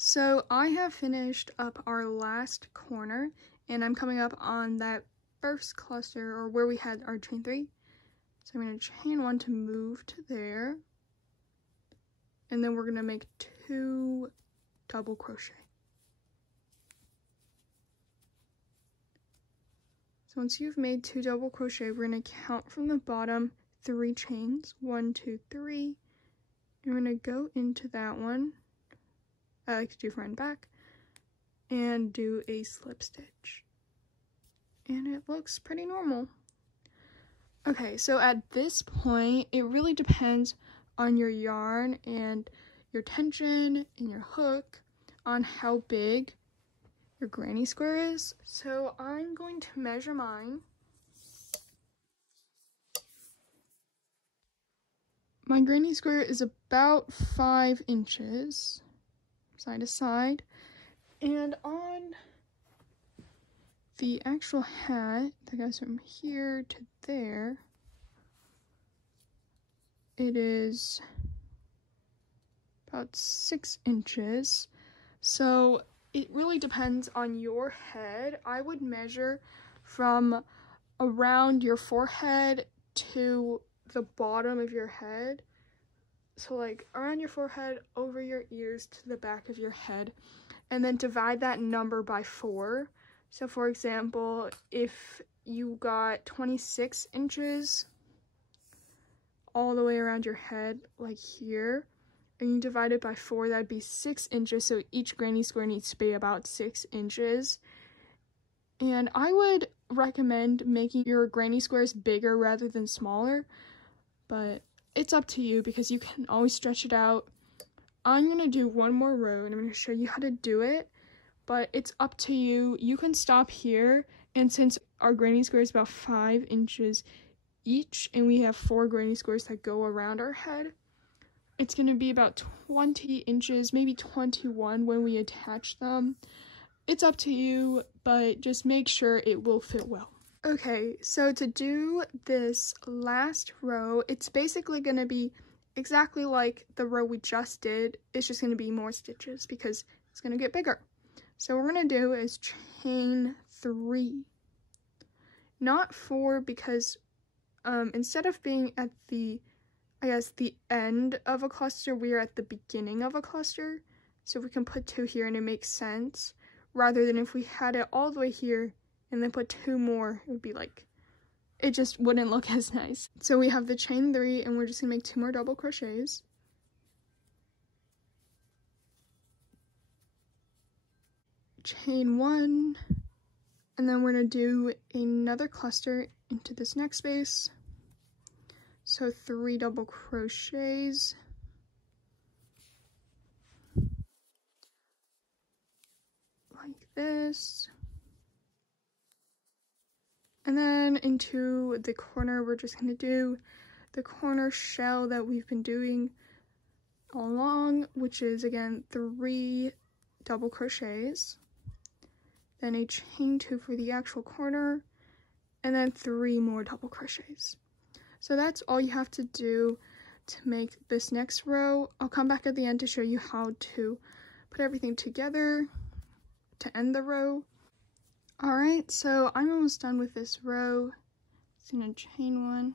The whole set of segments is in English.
So I have finished up our last corner, and I'm coming up on that first cluster, or where we had our chain 3. So I'm going to chain 1 to move to there, and then we're going to make 2 double crochet. So once you've made 2 double crochet, we're going to count from the bottom 3 chains, 1, 2, 3, and we're going to go into that one. I like to do front and back, and do a slip stitch. And it looks pretty normal. Okay, so at this point, it really depends on your yarn and your tension and your hook on how big your granny square is. So I'm going to measure mine. My granny square is about 5 inches. Side to side, and on the actual hat that goes from here to there, it is about 6 inches. So it really depends on your head. I would measure from around your forehead to the bottom of your head. So like around your forehead, over your ears, to the back of your head, and then divide that number by 4. So for example, if you got 26 inches all the way around your head, like here, and you divide it by 4, that'd be 6 inches. So each granny square needs to be about 6 inches. And I would recommend making your granny squares bigger rather than smaller, but it's up to you because you can always stretch it out. I'm going to do one more row and I'm going to show you how to do it, but it's up to you. You can stop here, and since our granny square is about 5 inches each and we have 4 granny squares that go around our head, it's going to be about 20 inches, maybe 21 when we attach them. It's up to you, but just make sure it will fit well. Okay, so to do this last row, it's basically going to be exactly like the row we just did. It's just going to be more stitches because it's going to get bigger. So what we're going to do is chain 3. Not 4, because instead of being at the, the end of a cluster, we are at the beginning of a cluster. So we can put 2 here and it makes sense, rather than if we had it all the way here and then put 2 more, it would be like, it just wouldn't look as nice. So we have the chain 3, and we're just gonna make 2 more double crochets. Chain 1, and then we're gonna do another cluster into this next space. So 3 double crochets. Like this. And then into the corner, we're just going to do the corner shell that we've been doing all along, which is, again, 3 double crochets, then a chain 2 for the actual corner, and then 3 more double crochets. So that's all you have to do to make this next row. I'll come back at the end to show you how to put everything together to end the row. Alright, so I'm almost done with this row. Just gonna chain 1,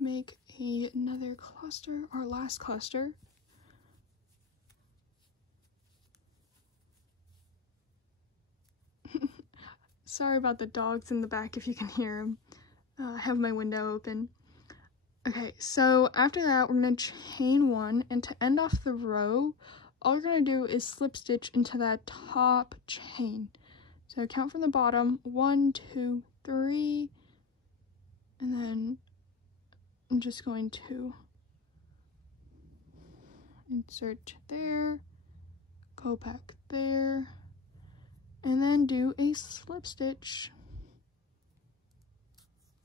make another cluster, our last cluster. Sorry about the dogs in the back if you can hear them. I have my window open. Okay, so after that, we're gonna chain 1, and to end off the row, all we're gonna do is slip stitch into that top chain. So count from the bottom, 1, 2, 3, and then I'm just going to insert there, go back there, and then do a slip stitch.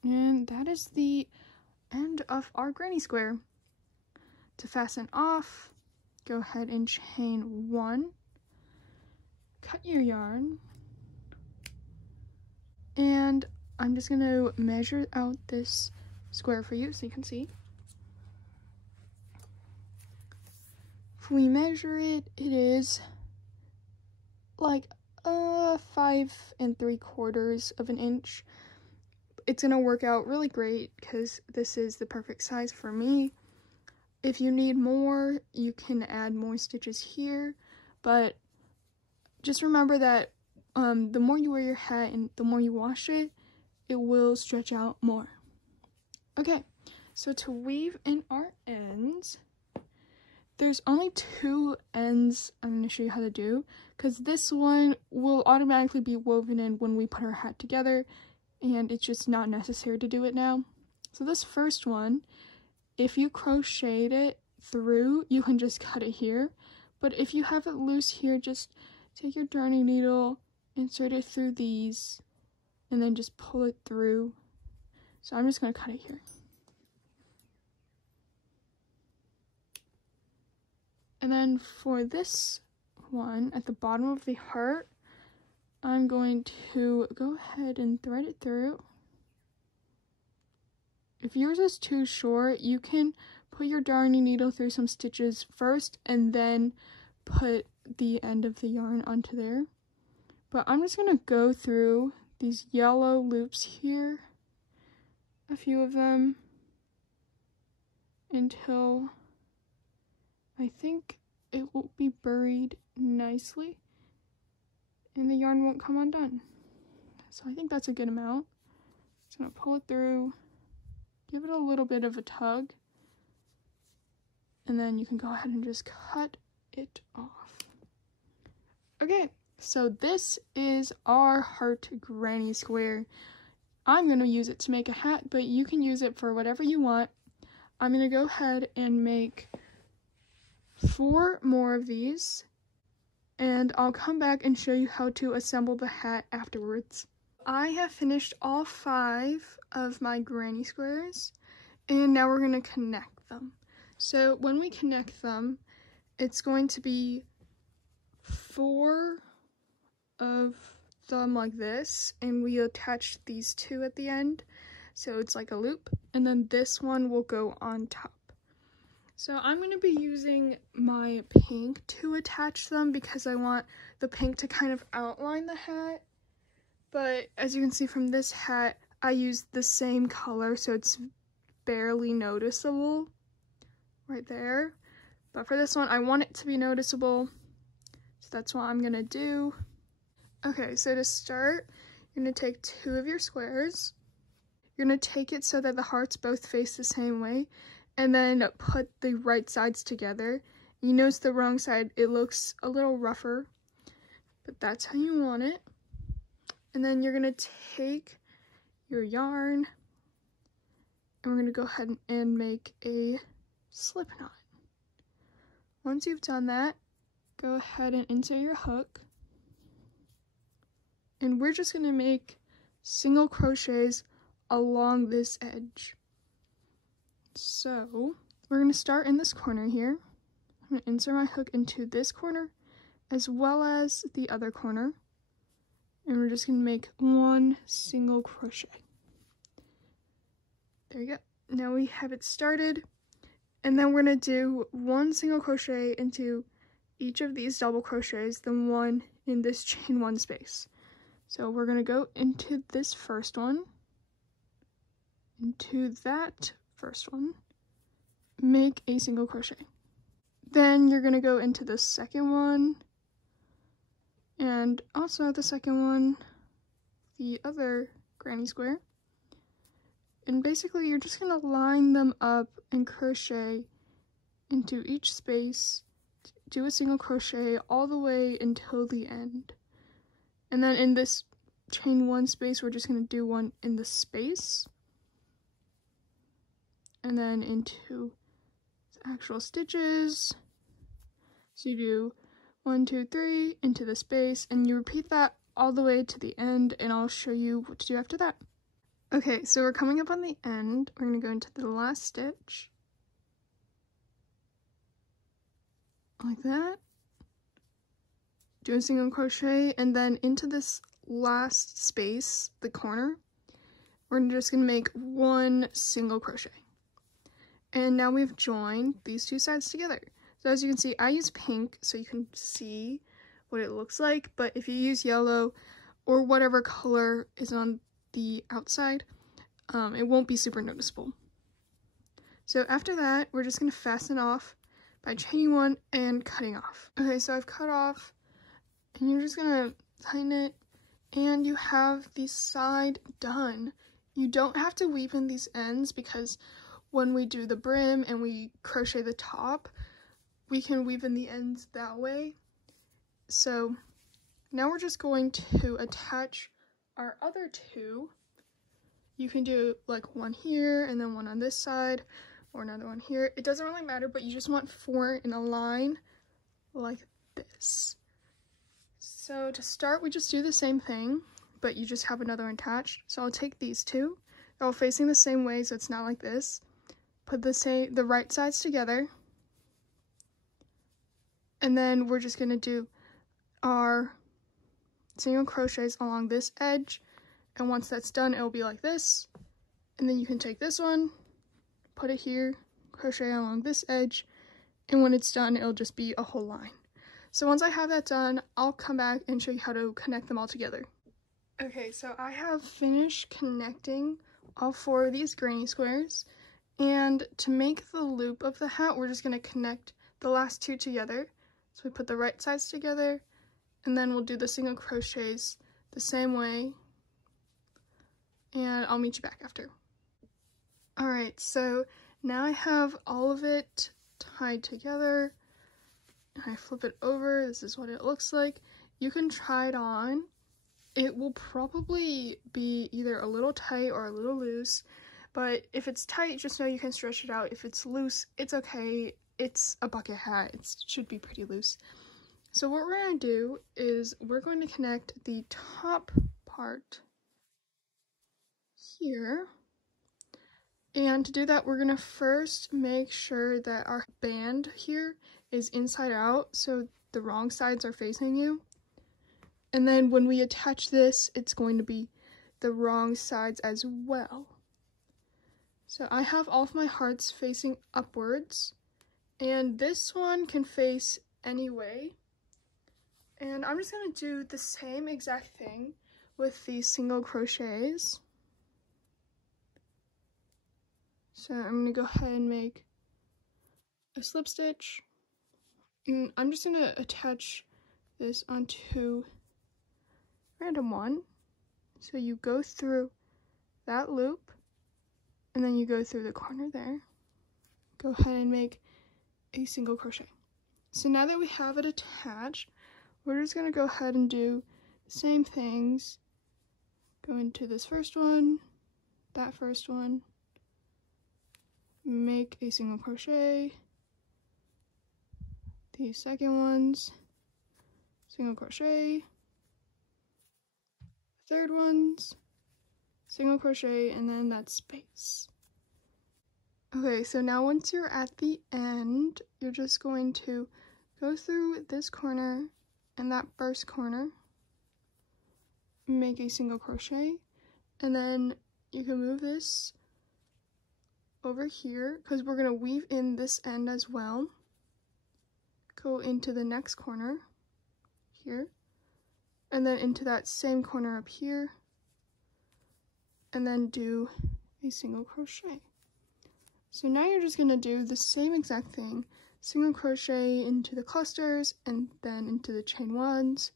And that is the end of our granny square. To fasten off, go ahead and chain 1, cut your yarn, and I'm just going to measure out this square for you so you can see. if we measure it, it is like 5 3/4 of an inch. It's gonna work out really great because this is the perfect size for me. If you need more, you can add more stitches here, but just remember that the more you wear your hat and the more you wash it, it will stretch out more. Okay, so to weave in our ends, there's only 2 ends I'm going to show you how to do, because this one will automatically be woven in when we put our hat together, and it's just not necessary to do it now. So this first one, if you crocheted it through, you can just cut it here, but if you have it loose here, just take your darning needle, insert it through these, and then just pull it through. So I'm just going to cut it here. And then for this one, at the bottom of the heart, I'm going to go ahead and thread it through. If yours is too short, you can put your darning needle through some stitches first and then put the end of the yarn onto there. But I'm just going to go through these yellow loops here, a few of them, until I think it will be buried nicely and the yarn won't come undone. So I think that's a good amount. Just gonna pull it through, give it a little bit of a tug, and then you can go ahead and just cut it off. Okay, so this is our heart granny square. I'm gonna use it to make a hat, but you can use it for whatever you want. I'm gonna go ahead and make 4 more of these, and I'll come back and show you how to assemble the hat afterwards. I have finished all 5 of my granny squares, and now we're going to connect them. So when we connect them, it's going to be 4 of them like this, and we attach these 2 at the end, so it's like a loop, and then this one will go on top. So I'm going to be using my pink to attach them because I want the pink to kind of outline the hat. But as you can see from this hat, I used the same color, so it's barely noticeable right there. But for this one, I want it to be noticeable, so that's what I'm going to do. Okay, so to start, you're going to take 2 of your squares. You're going to take it so that the hearts both face the same way, and then put the right sides together. You notice the wrong side, it looks a little rougher, but that's how you want it. And then you're gonna take your yarn, and we're gonna go ahead and make a slip knot. Once you've done that, go ahead and insert your hook. And we're just gonna make single crochets along this edge. So we're going to start in this corner here. I'm going to insert my hook into this corner as well as the other corner, and we're just going to make 1 single crochet. There you go. Now we have it started, and then we're going to do 1 single crochet into each of these double crochets, then 1 in this chain 1 space. So we're going to go into this first one, into that first one, make a single crochet. Then you're going to go into the second one, and also the second one, the other granny square, and basically you're just going to line them up and crochet into each space, do a single crochet all the way until the end. And then in this chain 1 space, we're just going to do 1 in the space, and then into the actual stitches. So you do 1, 2, 3 into the space, and you repeat that all the way to the end, and I'll show you what to do after that. Okay, so we're coming up on the end. We're going to go into the last stitch, like that, do a single crochet, and then into this last space, the corner, we're just going to make 1 single crochet. And now we've joined these 2 sides together. So as you can see, I use pink so you can see what it looks like, but if you use yellow or whatever color is on the outside, it won't be super noticeable. So after that, we're just going to fasten off by chaining one and cutting off. Okay, so I've cut off, and you're just going to tighten it, and you have the side done. You don't have to weave in these ends because when we do the brim and we crochet the top, we can weave in the ends that way. So now we're just going to attach our other two. You can do like one here and then one on this side or another one here. It doesn't really matter, but you just want 4 in a line like this. So to start, we just do the same thing, but you just have another one attached. So I'll take these two. They're all facing the same way, so it's not like this. Put the right sides together. And then we're just gonna do our single crochets along this edge. And once that's done, it'll be like this. And then you can take this one, put it here, crochet along this edge. And when it's done, it'll just be a whole line. So once I have that done, I'll come back and show you how to connect them all together. Okay, so I have finished connecting all 4 of these granny squares. And to make the loop of the hat, we're just gonna connect the last 2 together. So we put the right sides together, and then we'll do the single crochets the same way, and I'll meet you back after. Alright, so now I have all of it tied together, and I flip it over. This is what it looks like. You can try it on. It will probably be either a little tight or a little loose, but if it's tight, just know you can stretch it out. If it's loose, it's okay. It's a bucket hat. It should be pretty loose. So what we're going to do is we're going to connect the top part here. And to do that, we're going to first make sure that our band here is inside out, so the wrong sides are facing you. And then when we attach this, it's going to be the wrong sides as well. So I have all of my hearts facing upwards. And this one can face any way. And I'm just going to do the same exact thing with these single crochets. So I'm going to go ahead and make a slip stitch. And I'm just going to attach this onto random one. So you go through that loop, and then you go through the corner there. Go ahead and make a single crochet. So now that we have it attached, we're just going to go ahead and do the same things. Go into this first one, that first one, make a single crochet, these second ones, single crochet, third ones, single crochet, and then that space. Okay, so now once you're at the end, you're just going to go through this corner and that first corner, make a single crochet, and then you can move this over here because we're going to weave in this end as well. Go into the next corner here, and then into that same corner up here, and then do a single crochet. So now you're just going to do the same exact thing, single crochet into the clusters and then into the chain ones,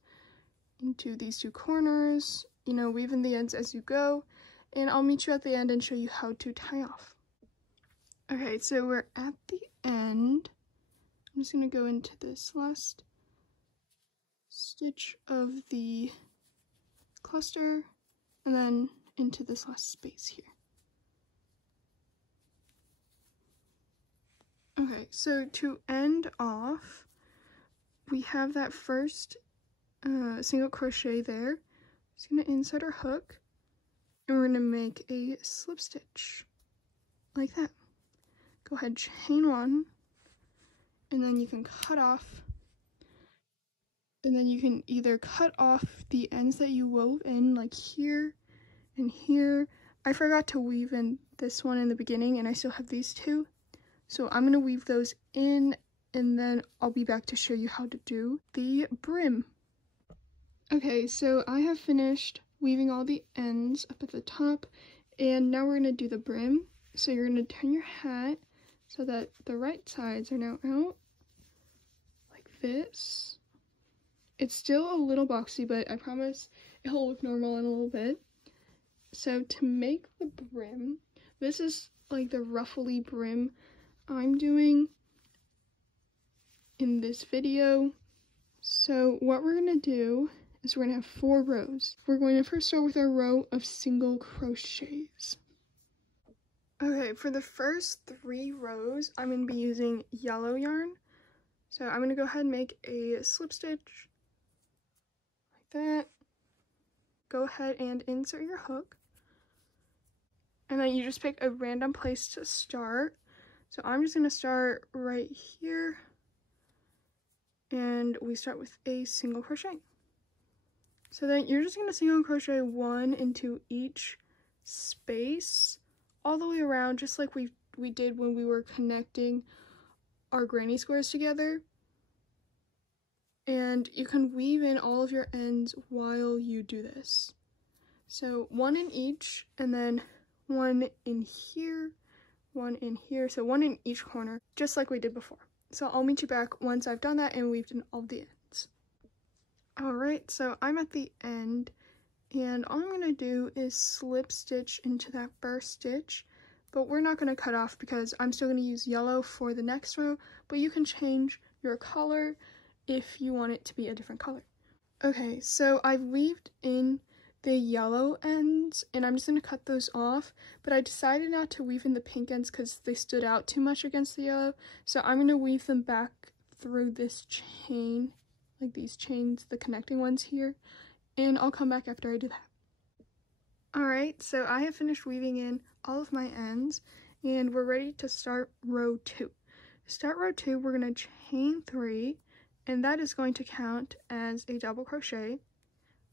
into these 2 corners, you know, weave in the ends as you go, and I'll meet you at the end and show you how to tie off. Okay, so we're at the end. I'm just going to go into this last stitch of the cluster and then into this last space here. Okay, so to end off, we have that first single crochet there. Just going to insert our hook, and we're going to make a slip stitch like that. Go ahead, chain 1, and then you can cut off, and then you can either cut off the ends that you wove in, like here and here. I forgot to weave in this one in the beginning, and I still have these 2. So I'm going to weave those in and then I'll be back to show you how to do the brim. Okay, so I have finished weaving all the ends up at the top, and now we're going to do the brim. So you're going to turn your hat so that the right sides are now out, like this. It's still a little boxy, but I promise it'll look normal in a little bit. So to make the brim, this is like the ruffly brim I'm doing in this video. So what we're going to do is we're going to have 4 rows. We're going to first start with our row of single crochets. Okay, for the first 3 rows, I'm going to be using yellow yarn. So I'm going to go ahead and make a slip stitch like that. Go ahead and insert your hook. And then you just pick a random place to start. So I'm just going to start right here. And we start with a single crochet. So then you're just going to single crochet 1 into each space all the way around, just like we did when we were connecting our granny squares together. And you can weave in all of your ends while you do this. So 1 in each, and then 1 in here, 1 in here, so 1 in each corner, just like we did before. So I'll meet you back once I've done that and weaved in all the ends. Alright, so I'm at the end, and all I'm going to do is slip stitch into that first stitch, but we're not going to cut off because I'm still going to use yellow for the next row, but you can change your color if you want it to be a different color. Okay, so I've weaved in the yellow ends, and I'm just going to cut those off, but I decided not to weave in the pink ends because they stood out too much against the yellow, so I'm going to weave them back through this chain, like these chains, the connecting ones here, and I'll come back after I do that. Alright, so I have finished weaving in all of my ends, and we're ready to start row 2. To start row 2, we're going to chain 3, and that is going to count as a double crochet.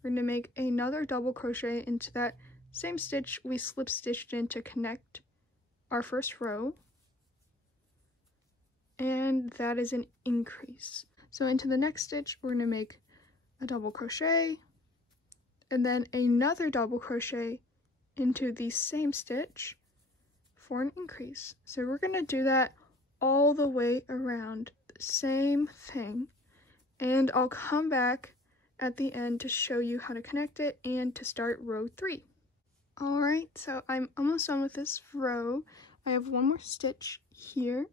We're going to make another double crochet into that same stitch we slip stitched in to connect our first row, and that is an increase. So into the next stitch, we're going to make a double crochet, and then another double crochet into the same stitch for an increase. So we're going to do that all the way around, the same thing, and I'll come back at the end to show you how to connect it and to start row 3. Alright, so I'm almost done with this row. I have 1 more stitch here.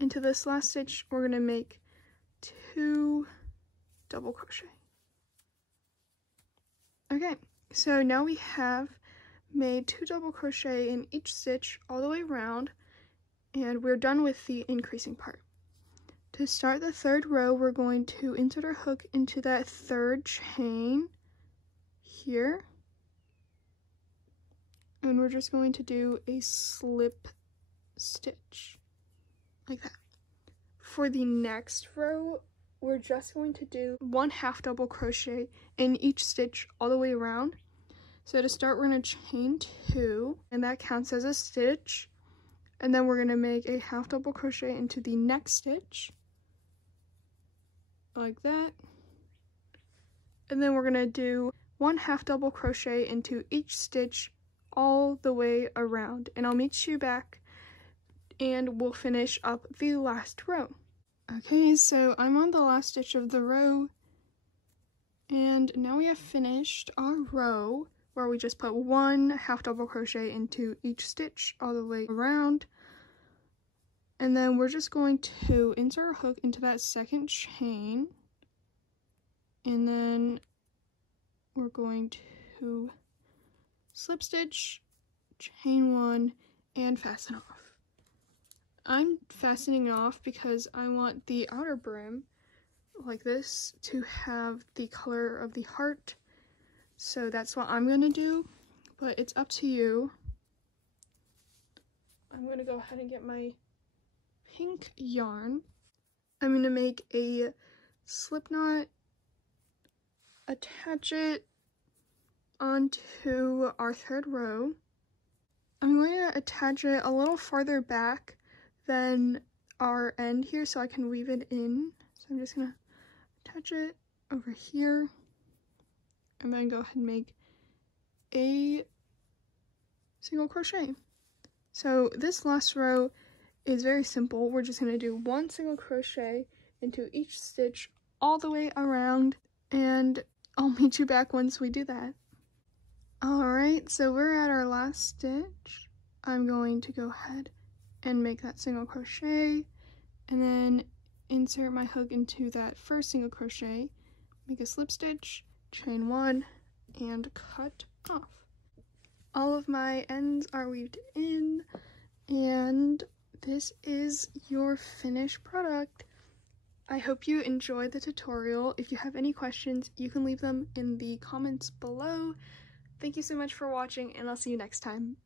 Into this last stitch, we're going to make 2 double crochet. Okay, so now we have made 2 double crochet in each stitch all the way around, and we're done with the increasing part. To start the 3rd row, we're going to insert our hook into that 3rd chain here, and we're just going to do a slip stitch like that. For the next row, we're just going to do 1 half double crochet in each stitch all the way around. So to start, we're going to chain 2, and that counts as a stitch, and then we're going to make a half double crochet into the next stitch like that, and then we're going to do 1 half double crochet into each stitch all the way around, and I'll meet you back and we'll finish up the last row. Okay, so I'm on the last stitch of the row, and now we have finished our row where we just put 1 half double crochet into each stitch all the way around, and then we're just going to insert our hook into that 2nd chain, and then we're going to slip stitch, chain 1, and fasten off. I'm fastening it off because I want the outer brim, like this, to have the color of the heart, so that's what I'm going to do, but it's up to you. I'm going to go ahead and get my pink yarn. I'm going to make a slip knot, attach it onto our 3rd row. I'm going to attach it a little farther back than our end here so I can weave it in. So I'm just gonna attach it over here and then go ahead and make a single crochet. So this last row is very simple. We're just gonna do 1 single crochet into each stitch all the way around, and I'll meet you back once we do that. Alright, so we're at our last stitch. I'm going to go ahead and make that single crochet and then insert my hook into that first single crochet, make a slip stitch, chain 1, and cut off. All of my ends are weaved in, and this is your finished product. I hope you enjoyed the tutorial. If you have any questions, you can leave them in the comments below. Thank you so much for watching, and I'll see you next time.